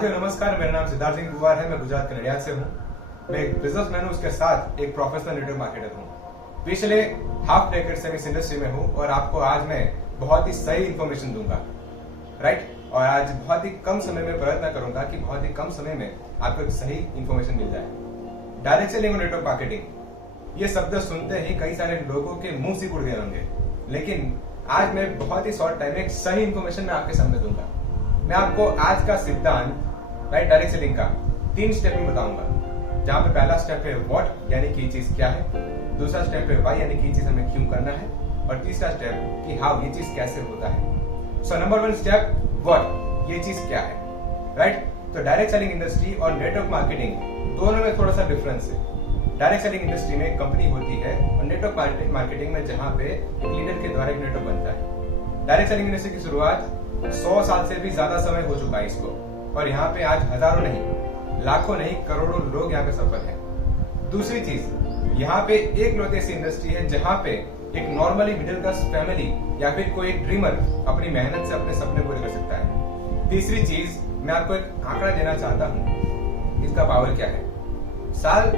साथियों नमस्कार, मेरा नाम सिद्धार्थ सिंह गुवार है। मैं गुजरात के नडियाद से हूँ। मैं एक बिजनेसमैन हूँ, उसके साथ एक प्रोफेशनल नेटवर्क मार्केटर हूँ। पिछले हाफ डेकेड से मैं इस इंडस्ट्री में हूँ और आपको आज मैं बहुत ही सही इन्फॉर्मेशन दूंगा, राइट। और आज बहुत ही कम समय में प्रयत्न करूंगा कि बहुत ही कम समय में आपको एक सही इन्फॉर्मेशन मिल जाए। डायरेक्ट सेलिंग और नेटवर्क मार्केटिंग, ये शब्द सुनते ही कई सारे लोगों के मुंह से उड़ गए होंगे, लेकिन आज मैं बहुत ही शॉर्ट टाइम में एक सही इन्फॉर्मेशन मैं आपके सामने दूंगा। मैं आपको आज का सिद्धांत, राइट, डायरेक्ट सेलिंग का 3 स्टेप में बताऊंगा। जहां पे पहला स्टेप है व्हाट, यानी कि चीज क्या है। दूसरा स्टेप है व्हाई, यानी कि चीज हमें क्यों करना है। और तीसरा स्टेप कि हाउ, ये चीज कैसे होता है। सो नंबर 1 स्टेप व्हाट, ये चीज क्या है, राइट। तो डायरेक्ट सेलिंग इंडस्ट्री और नेटवर्क मार्केटिंग दोनों में थोड़ा सा डिफरेंस है। डायरेक्ट सेलिंग इंडस्ट्री में एक कंपनी होती है और नेटवर्क मार्केटिंग में जहां पे एक लीडर के द्वारा एक नेटवर्क बनता है। डायरेक्ट सेलिंग इंडस्ट्री की शुरुआत 100 साल से भी ज्यादा समय हो चुका है इसको, और यहाँ पे आज हजारों नहीं, लाखों नहीं, करोड़ों लोग यहाँ पे सफल हैं। दूसरी चीज, यहाँ पे एक लौती ऐसी इंडस्ट्री है जहाँ पे एक नॉर्मली मिडिल क्लास फैमिली या फिर कोई एक ड्रीमर अपनी मेहनत से अपने सपने पूरे कर सकता है। तीसरी चीज, मैं आपको एक आंकड़ा देना चाहता हूँ, इसका पावर क्या है। साल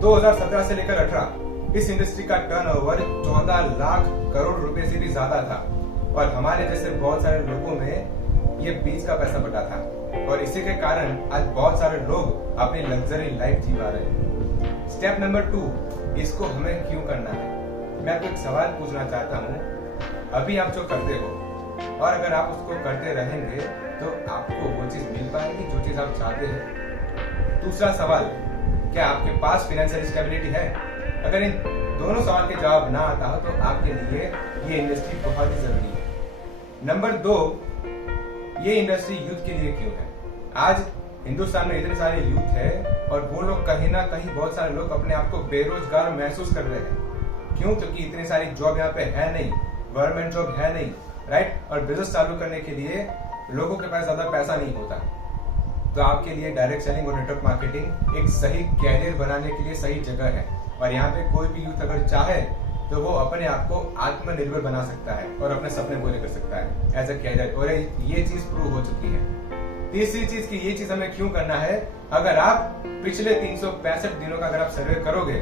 2017 से लेकर 18 इस इंडस्ट्री का टर्नओवर 14 लाख करोड़ रुपए से भी ज्यादा था, और हमारे जैसे बहुत सारे लोगों में ये बीच का पैसा बटा था, और इसी के कारण आज बहुत सारे लोग अपनी लग्जरी लाइफ जी पा रहे हैं। स्टेप नंबर 2, इसको हमें क्यों करना है। मैं आपको एक सवाल पूछना चाहता हूँ, अभी आप जो करते हो और अगर आप उसको करते रहेंगे तो आपको वो चीज मिल पाएगी जो चीज आप चाहते हैं। दूसरा सवाल, क्या आपके पास फाइनेंशियल स्टेबिलिटी है। अगर इन दोनों सवाल के जवाब ना आता हो तो आपके लिए ये इंडस्ट्री बहुत ही जरूरी है। नंबर 2, ये इंडस्ट्री यूथ के लिए क्यों है। आज हिंदुस्तान में इतने सारे यूथ है और वो लोग कहीं ना कहीं, बहुत सारे लोग अपने आप को बेरोजगार महसूस कर रहे हैं। क्यों? क्योंकि इतनी सारी जॉब यहाँ पे है नहीं, गवर्नमेंट जॉब है नहीं, राइट। और बिजनेस चालू करने के लिए लोगों के पास ज्यादा पैसा नहीं होता। तो आपके लिए डायरेक्ट सेलिंग और नेटवर्क मार्केटिंग एक सही कैरियर बनाने के लिए सही जगह है। और यहाँ पे कोई भी यूथ अगर चाहे तो वो अपने आप को आत्मनिर्भर बना सकता है और अपने सपने पूरे कर सकता है एज ए कैरियर, और ये चीज प्रूव हो चुकी है। तीसरी चीज की ये चीज हमें क्यों करना है, अगर आप पिछले 365 दिनों का अगर आप सर्वे करोगे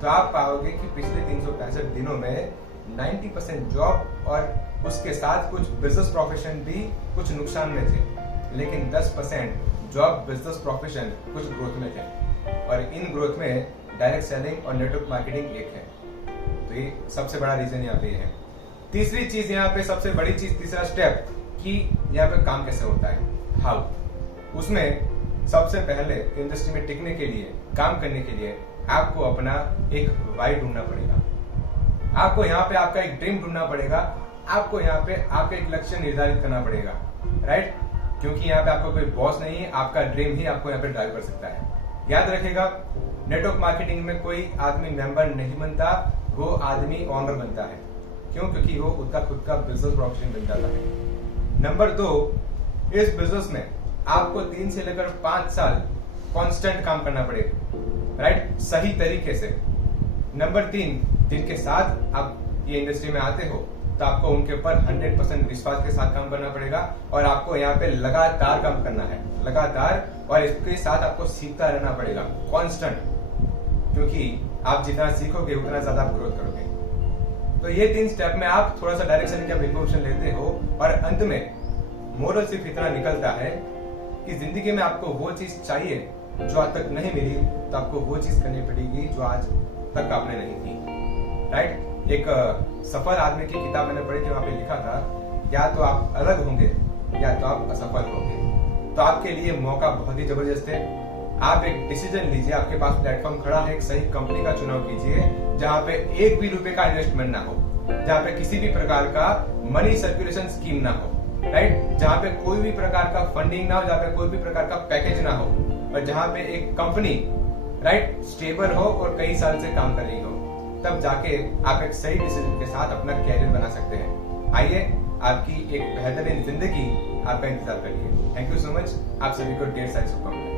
तो आप पाओगे कि पिछले 365 दिनों में 90% जॉब और उसके साथ कुछ बिजनेस प्रोफेशन भी कुछ नुकसान में थे, लेकिन 10% जॉब, बिजनेस प्रोफेशन कुछ ग्रोथ में थे, और इन ग्रोथ में डायरेक्ट सेलिंग और नेटवर्क मार्केटिंग एक है। तो ये सबसे बड़ा रीजन यहाँ पे है। तीसरी चीज यहाँ पे सबसे बड़ी चीज, तीसरा स्टेप कि यहाँ पे काम कैसे होता है, हाउ। उसमें सबसे पहले इंडस्ट्री में टिकने के लिए, काम करने के लिए आपको अपना एक वाई ढूंढना पड़ेगा। आपको यहाँ पे आपका एक ड्रीम ढूंढना पड़ेगा। आपको यहाँ पे आपका एक लक्ष्य निर्धारित करना पड़ेगा, राइट। क्योंकि यहाँ पे आपको कोई बॉस नहीं है, आपका ड्रीम ही आपको यहाँ पे ड्राइव कर सकता है। याद रखिएगा, नेटवर्क मार्केटिंग में कोई आदमी मेंबर नहीं बनता, वो आदमी ऑनर बनता है। क्यों? क्योंकि वो उसका खुद का बिजनेस प्रोफेशन बन जाता है। नंबर 2, इस बिजनेस में आपको 3 से लेकर 5 साल कांस्टेंट काम करना पड़ेगा, राइट, सही तरीके से। नंबर 3, जिनके साथ आप ये इंडस्ट्री में आते हो तो आपको उनके ऊपर 100% विश्वास के साथ काम करना पड़ेगा, और आपको यहाँ पे लगातार काम करना है, लगातार, और इसके साथ आपको सीखता रहना पड़ेगा, कांस्टेंट। क्योंकि आप जितना सीखोगे उतना ज्यादा आप ग्रोथ करोगे। तो ये 3 स्टेप में आप थोड़ा सा डायरेक्शन की इन्फॉर्मेशन लेते हो, और अंत में मोरल सिर्फ इतना निकलता है कि जिंदगी में आपको वो चीज चाहिए जो आज तक नहीं मिली, तो आपको वो चीज करनी पड़ेगी जो आज तक आपने नहीं की, राइट। एक सफल आदमी की किताब मैंने पढ़ी थी, वहां पे लिखा था, या तो आप अलग होंगे या तो आप असफल होंगे। तो आपके लिए मौका बहुत ही जबरदस्त है। आप एक डिसीजन लीजिए, आपके पास प्लेटफॉर्म खड़ा है, एक सही कंपनी का चुनाव कीजिए जहां पे एक भी रुपए का इन्वेस्टमेंट ना हो, जहां पे किसी भी प्रकार का मनी सर्कुलेशन स्कीम ना हो, राइट, जहां पे कोई भी प्रकार का फंडिंग ना हो, जहां पे कोई भी प्रकार का पैकेज ना हो, और जहां पे एक कंपनी, राइट, स्टेबल हो और कई साल से काम कर रही हो। तब जाके आप एक सही डिसीजन के साथ अपना कैरियर बना सकते हैं। आइए, आपकी एक बेहतरीन जिंदगी आपका इंतजार करिए। Thank you so much. आप सभी को ढेर सारी शुभकामनाएं।